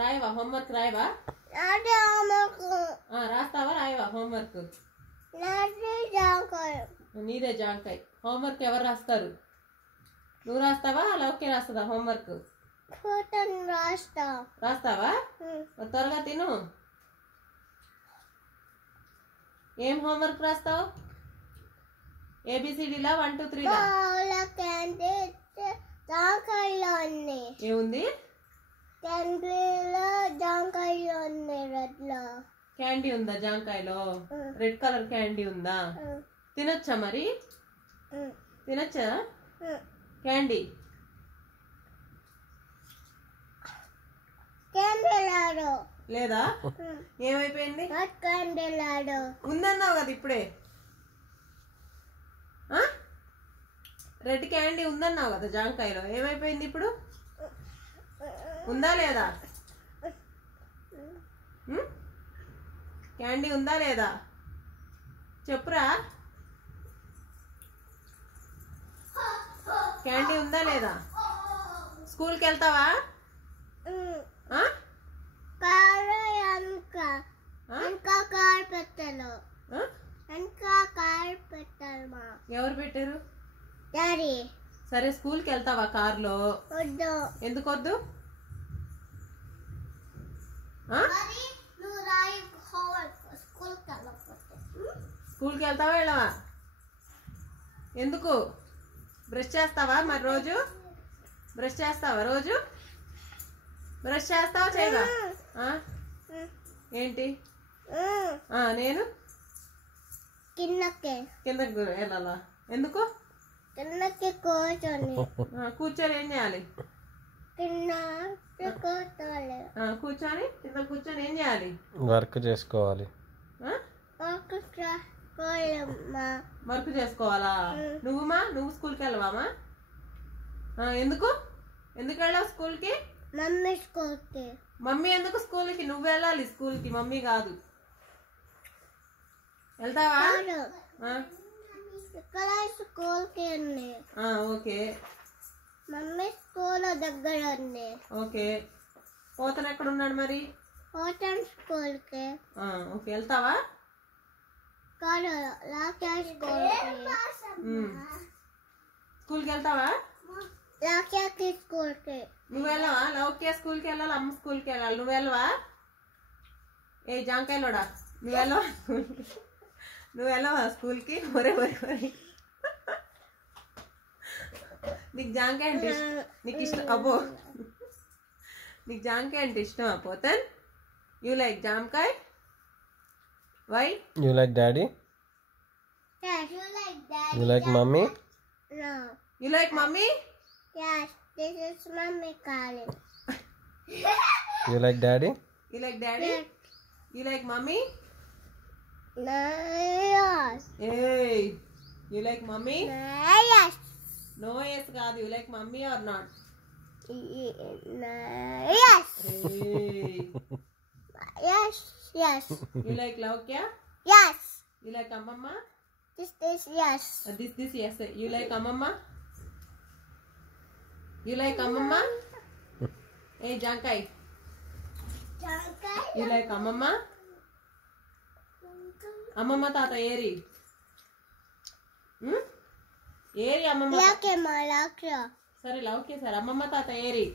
రాయవా homework రాయవా రాస్తావా రాయవా homework నీదే జాంకాయ homework ఎవరు రాస్తారు నువ్వు రాస్తావా లౌక్య రాస్తుందా హోంవర్క్ రాస్తావా త్వరగా తిను ఏం హోంవర్క్ రాస్తావు ఏబిసిడీలా 1 2 3 ఏముంది క్యాండీ ఉందా జాంకాయలో రెడ్ కలర్ క్యాండీ ఉందా తినొచ్చా మరి తినొచ్చా క్యాండీ లేదా ఏమైపోయింది ఉందన్నావు కదా ఇప్పుడే రెడ్ క్యాండీ ఉందన్నావు కదా జాంకాయలో ఏమైపోయింది ఇప్పుడు ఉందా లేదా క్యాండీ ఉందా లేదా చెప్పురా క్యాండీ ఉందా లేదా స్కూల్కి వెళ్తావా ఎవరు పెట్టారు సరే స్కూల్కి వెళ్తావా కార్లో ఎందుకు వద్దు స్కూల్కి వెళ్తావా వెళ్ళవా ఎందుకు బ్రష్ చేస్తావా మరి రోజు బ్రష్ చేస్తావా రోజు బ్రష్ చేస్తావా చేయవా ఏంటి నేను కిందకి వెళ్ళాలా ఎందుకు కూర్చొని ఏం చేయాలి కూర్చొని కింద కూర్చొని ఏం చేయాలి వర్క్ చేసుకోవాలి వర్క్ చేసుకోవాలా నువ్వు స్కూల్కి వెళ్ళవామా ఎందుకు వెళ్ళావు స్కూల్కి మమ్మీ ఎందుకు స్కూల్కి నువ్వు వెళ్ళాలి స్కూల్కి మమ్మీ కాదు వెళ్తావా ఓకే మమ్మీ స్కూల్ దగ్గర ఉంది ఓకే పోతన ఎక్కడ ఉన్నాడు మరి పోతన్ స్కూల్కి ఓకే వెళ్తావా స్కూల్కి వెళ్తావా నువ్వు వెళ్ళవా లౌక్య స్కూల్కి వెళ్ళాలి అమ్మ స్కూల్కి వెళ్ళాలి నువ్వు వెళ్ళవా ఏ జాంకాయలోడా నువ్వు వెళ్ళవా స్కూల్కి ఒరే నీకు జాంకాయ అంటే నీకు ఇష్టం అబ్బో నీకు జాంకాయ అంటే ఇష్టమా పోతన్ యూ లైక్ జామకాయ why you like daddy you like mummy you like mummy this is mommy calling you like daddy you like daddy you like mommy yes hey you like mommy yes no yes god you like mommy or not yes hey yes you like Laukya yes you like Amamma this yes this yes you like Amamma you like Amamma hey Jankai you like Amamma Amamma tata eri eri Amamma Laukya sare Laukya sare Amamma tata eri